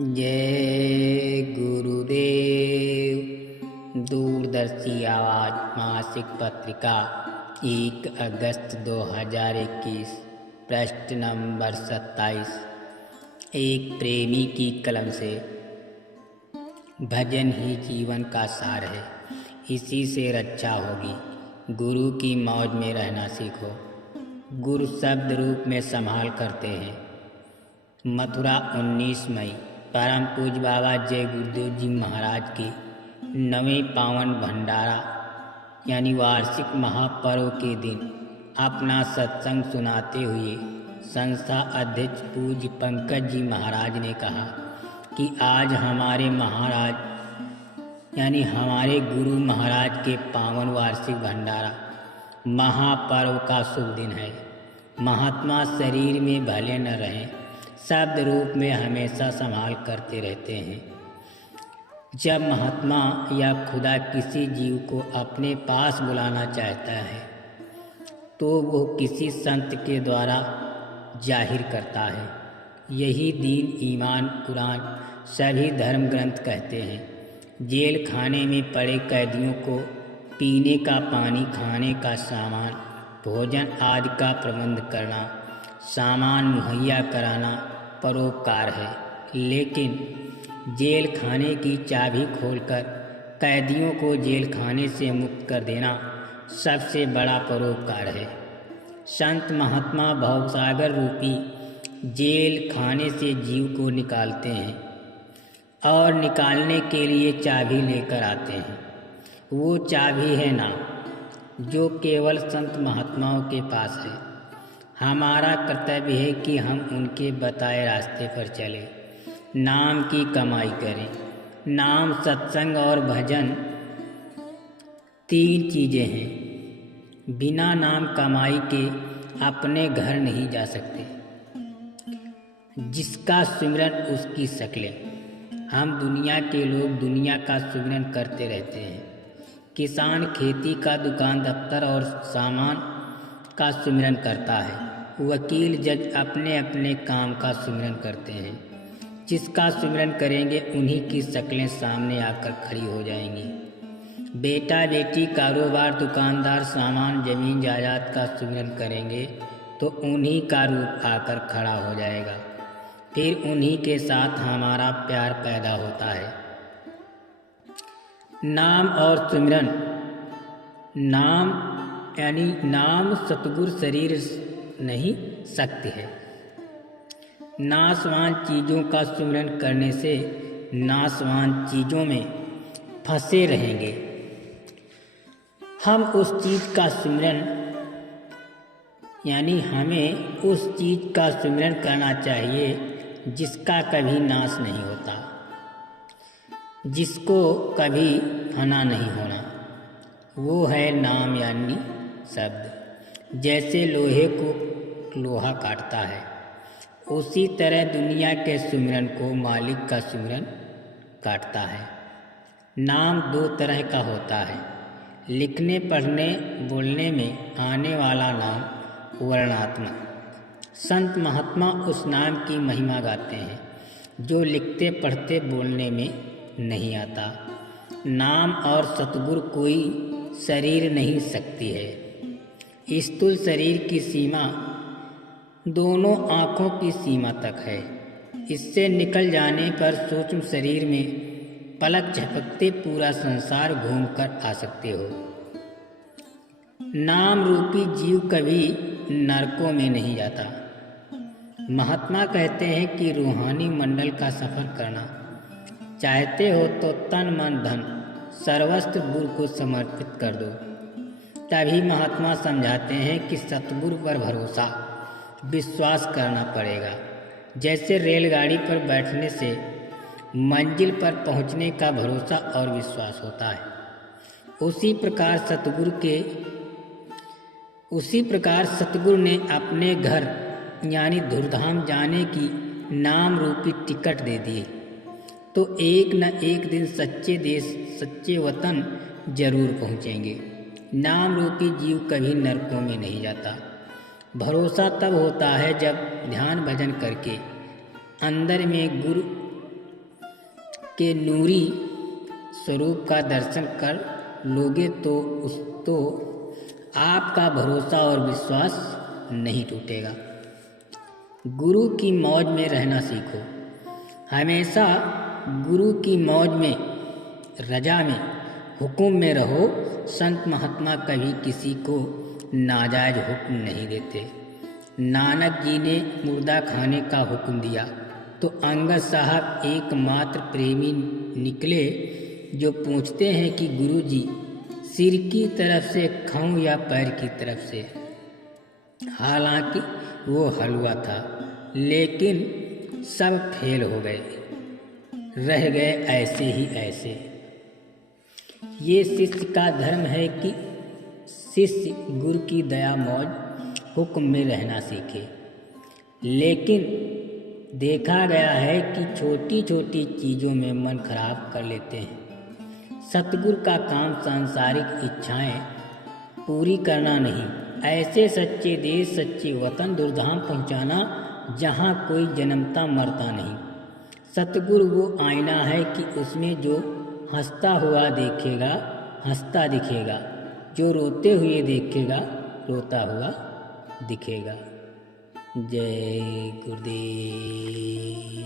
जय गुरुदेव। दूरदर्शी आवाज मासिक पत्रिका 1 अगस्त 2021, पृष्ठ नंबर 27। एक प्रेमी की कलम से। भजन ही जीवन का सार है, इसी से रक्षा होगी। गुरु की मौज में रहना सीखो। गुरु शब्द रूप में संभाल करते हैं। मथुरा 19 मई। परम पूज्य बाबा जय गुरुदेव जी महाराज की 9वें पावन भंडारा यानी वार्षिक महापर्व के दिन अपना सत्संग सुनाते हुए संस्था अध्यक्ष पूज्य पंकज जी महाराज ने कहा कि आज हमारे महाराज यानी हमारे गुरु महाराज के पावन वार्षिक भंडारा महापर्व का शुभ दिन है। महात्मा शरीर में भले न रहें, शब्द रूप में हमेशा संभाल करते रहते हैं। जब महात्मा या खुदा किसी जीव को अपने पास बुलाना चाहता है तो वो किसी संत के द्वारा जाहिर करता है। यही दीन, ईमान, कुरान सभी धर्म ग्रंथ कहते हैं। जेल खाने में पड़े कैदियों को पीने का पानी, खाने का सामान, भोजन आदि का प्रबंध करना, सामान मुहैया कराना परोपकार है। लेकिन जेल खाने की चाबी खोलकर कैदियों को जेल खाने से मुक्त कर देना सबसे बड़ा परोपकार है। संत महात्मा भवसागर रूपी जेल खाने से जीव को निकालते हैं और निकालने के लिए चाबी लेकर आते हैं। वो चाबी है नाम, जो केवल संत महात्माओं के पास है। हमारा कर्तव्य है कि हम उनके बताए रास्ते पर चलें, नाम की कमाई करें। नाम, सत्संग और भजन 3 चीज़ें हैं। बिना नाम कमाई के अपने घर नहीं जा सकते। जिसका सिमरन उसकी शक्लें। हम दुनिया के लोग दुनिया का सिमरन करते रहते हैं। किसान खेती का दुकान, दफ्तर और सामान का सिमरन करता है। वकील, जज अपने अपने काम का सिमरन करते हैं। जिसका सिमरन करेंगे उन्हीं की शक्लें सामने आकर खड़ी हो जाएंगी। बेटा बेटी, कारोबार, दुकानदार, सामान, जमीन जायदाद का सिमरन करेंगे तो उन्हीं का रूप आकर खड़ा हो जाएगा। फिर उन्हीं के साथ हमारा प्यार पैदा होता है। नाम और सिमरन। नाम यानी नाम सतगुरु शरीर नहीं शक्ति है। नाशवान चीज़ों का सिमरन करने से नाशवान चीज़ों में फंसे रहेंगे। हम उस चीज़ का सिमरन यानी हमें उस चीज़ का सिमरन करना चाहिए जिसका कभी नाश नहीं होता, जिसको कभी फना नहीं होना। वो है नाम यानी शब्द। जैसे लोहे को लोहा काटता है, उसी तरह दुनिया के सिमरन को मालिक का सिमरन काटता है। नाम 2 तरह का होता है। लिखने, पढ़ने, बोलने में आने वाला नाम वर्णात्मक। संत महात्मा उस नाम की महिमा गाते हैं जो लिखते, पढ़ते, बोलने में नहीं आता। नाम और सतगुरु कोई शरीर नहीं शक्ति है। स्थूल शरीर की सीमा दोनों आँखों की सीमा तक है। इससे निकल जाने पर सूक्ष्म शरीर में पलक झपकते पूरा संसार घूमकर आ सकते हो। नाम रूपी जीव कभी नरकों में नहीं जाता। महात्मा कहते हैं कि रूहानी मंडल का सफर करना चाहते हो तो तन, मन, धन सर्वस्व गुरु को समर्पित कर दो। तभी महात्मा समझाते हैं कि सतगुरु पर भरोसा, विश्वास करना पड़ेगा। जैसे रेलगाड़ी पर बैठने से मंजिल पर पहुंचने का भरोसा और विश्वास होता है, उसी प्रकार सतगुरु ने अपने घर यानी धूर्धाम जाने की नाम रूपी टिकट दे दिए तो एक न एक दिन सच्चे देश, सच्चे वतन जरूर पहुंचेंगे। नाम रूपी जीव कभी नरकों में नहीं जाता। भरोसा तब होता है जब ध्यान भजन करके अंदर में गुरु के नूरी स्वरूप का दर्शन कर लोगे तो आपका भरोसा और विश्वास नहीं टूटेगा। गुरु की मौज में रहना सीखो। हमेशा गुरु की मौज में, रजा में, हुक्म में रहो। संत महात्मा कभी किसी को नाजायज हुक्म नहीं देते। नानक जी ने मुर्दा खाने का हुक्म दिया तो अंगद साहब एकमात्र प्रेमी निकले जो पूछते हैं कि गुरु जी सिर की तरफ से खाऊं या पैर की तरफ से। हालांकि वो हलवा था, लेकिन सब फेल हो गए, रह गए ऐसे ही ऐसे। ये शिष्य का धर्म है कि शिष्य गुरु की दया मौज हुक्म में रहना सीखे। लेकिन देखा गया है कि छोटी छोटी चीज़ों में मन खराब कर लेते हैं। सतगुरु का काम सांसारिक इच्छाएं पूरी करना नहीं, ऐसे सच्चे देश, सच्चे वतन, दुर्धाम पहुंचाना जहां कोई जन्मता मरता नहीं। सतगुरु वो आईना है कि उसमें जो हंसता हुआ देखेगा हंसता दिखेगा, जो रोते हुए देखेगा रोता हुआ दिखेगा। जय गुरुदेव।